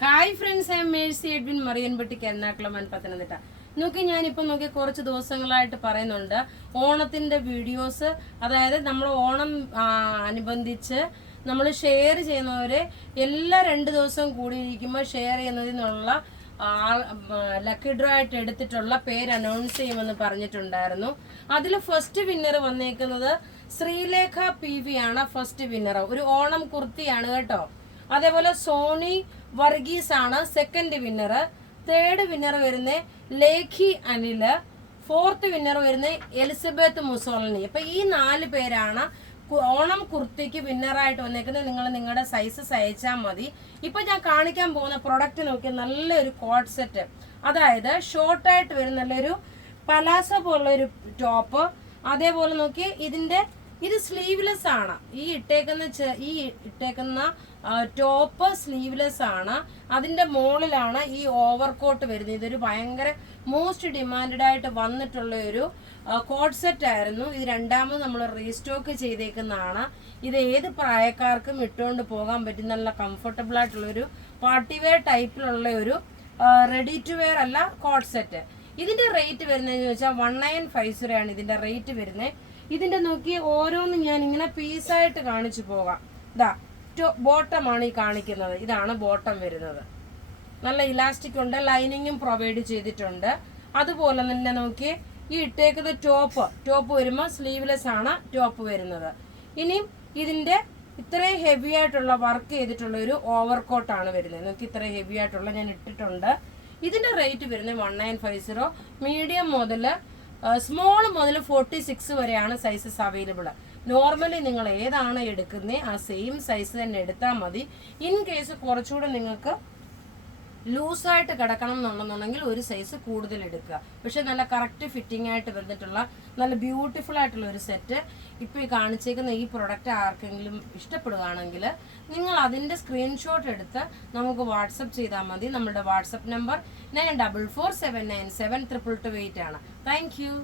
Hi friends, I'm Mercy Edwin മറിയൻപട്ടിക്ക് എറണാകുളം പത്തനംതിട്ട. നോക്കി ഞാനിപ്പോൾ നോക്കി കുറച്ച് ദിവസങ്ങളായിട്ട് പറയുന്നുണ്ട് ഓണത്തിൻ്റെ വീഡിയോസ്. അതായത് നമ്മൾ ഓണം അനുബന്ധിച്ച് നമ്മൾ ഷെയർ ചെയ്യുന്നവരെ എല്ലാ 2 ദിവസം കൂടിയിരിക്കുമ്പോൾ ഷെയർ ചെയ്യുന്നതിൽ നിന്നുള്ള ലക്കി ഡ്രോ ആയിട്ട് എടുത്തിട്ടുള്ള പേര് അനൗൺസ് ചെയ്യുമെന്ന് പറഞ്ഞിട്ടുണ്ടായിരുന്നു. അതിൽ ഫസ്റ്റ് വിന്നർ വന്നേക്കുന്നത് ശ്രീലേഖ PV ആണ്. ഫസ്റ്റ് വിന്നർ ഒരു ഓണം കുർത്തിയാണ് കേട്ടോ. അതേപോലെ സോണി വർഗീസ് ആണ് സെക്കൻഡ് വിന്നർ. തേർഡ് വിന്നർ വരുന്ന ലേഖി അനില്. ഫോർത്ത് വിന്നർ വരുന്ന എലിസബത്ത് മുസോളിനി. അപ്പൊ ഈ 4 പേരാണ് ഓണം കുർത്തിക്ക് വിന്നറായിട്ട് വന്നേക്കുന്നത്. നിങ്ങൾ നിങ്ങളുടെ സൈസസ് അയച്ചാൽ മതി. ഇപ്പൊ ഞാൻ കാണിക്കാൻ പോകുന്ന പ്രൊഡക്റ്റ് നോക്കി നല്ലൊരു കോട്ട് സെറ്റ്, അതായത് ഷോർട്ടായിട്ട് വരുന്ന നല്ലൊരു പലാസ പോലുള്ള ഒരു ടോപ്പ്. അതേപോലെ നോക്കി ഇത് സ്ലീവ്ലെസ് ആണ്. ഈ ഇട്ടേക്കുന്ന ടോപ്പ് സ്ലീവ്ലെസ് ആണ്. അതിന്റെ മുകളിലാണ് ഈ ഓവർകോട്ട് വരുന്നത്. ഇതൊരു ഭയങ്കര മോസ്റ്റ് ഡിമാൻഡഡ് ആയിട്ട് വന്നിട്ടുള്ള ഒരു കോട്ട് സെറ്റ് ആയിരുന്നു. ഇത് രണ്ടാമത് നമ്മൾ റീസ്റ്റോക്ക് ചെയ്തേക്കുന്നതാണ്. ഇത് ഏത് പ്രായക്കാർക്കും ഇട്ടുകൊണ്ട് പോകാൻ പറ്റും. നല്ല കംഫർട്ടബിൾ ആയിട്ടുള്ളൊരു പാർട്ടി വെയർ ടൈപ്പിലുള്ള ഒരു റെഡി ടു വെയർ അല്ല കോട്ട് സെറ്റ്. ഇതിന്റെ റേറ്റ് വരുന്നതെന്ന് ചോദിച്ചാൽ 1950 ആണ് ഇതിന്റെ റേറ്റ് വരുന്നത്. ഇതിന്റെ നോക്കി ഓരോന്നും ഞാൻ ഇങ്ങനെ പീസായിട്ട് കാണിച്ചു പോകാം. ഇതാ ബോട്ടമാണ് ഈ കാണിക്കുന്നത്. ഇതാണ് ബോട്ടം വരുന്നത്. നല്ല ഇലാസ്റ്റിക് ഉണ്ട്, ലൈനിങ്ങും പ്രൊവൈഡ് ചെയ്തിട്ടുണ്ട്. അതുപോലെ തന്നെ നോക്കി ഈ ഇട്ടേക്കുന്ന ടോപ്പ് വരുമ്പോൾ സ്ലീവ്ലെസ് ആണ് ടോപ്പ് വരുന്നത്. ഇനിയും ഇതിന്റെ ഇത്രയും ഹെവി ആയിട്ടുള്ള വർക്ക് ചെയ്തിട്ടുള്ള ഒരു ഓവർകോട്ടാണ് വരുന്നത്. നോക്കി ഇത്രയും ഹെവി ആയിട്ടുള്ള ഞാൻ ഇട്ടിട്ടുണ്ട്. ഇതിന്റെ റേറ്റ് വരുന്നത് 1950. മീഡിയം മുതൽ സ്മോൾ മുതൽ 46 വരെയാണ് സൈസസ് അവൈലബിൾ. നോർമലി നിങ്ങൾ ഏതാണ് എടുക്കുന്നത് ആ സെയിം സൈസ് തന്നെ എടുത്താൽ മതി. ഇൻ കേസ് കുറച്ചുകൂടെ നിങ്ങൾക്ക് ലൂസായിട്ട് കിടക്കണം എന്നുണ്ടെന്നുണ്ടെങ്കിൽ ഒരു സൈസ് കൂടുതൽ എടുക്കുക. പക്ഷെ നല്ല കറക്റ്റ് ഫിറ്റിംഗ് ആയിട്ട് വന്നിട്ടുള്ള നല്ല ബ്യൂട്ടിഫുൾ ആയിട്ടുള്ള ഒരു സെറ്റ്. ഇപ്പോൾ ഈ കാണിച്ചേക്കുന്ന ഈ പ്രൊഡക്റ്റ് ആർക്കെങ്കിലും ഇഷ്ടപ്പെടുകയാണെങ്കിൽ നിങ്ങൾ അതിൻ്റെ സ്ക്രീൻഷോട്ട് എടുത്ത് നമുക്ക് വാട്സപ്പ് ചെയ്താൽ മതി. നമ്മുടെ വാട്സപ്പ് നമ്പർ 9447972228 ആണ്. Thank you.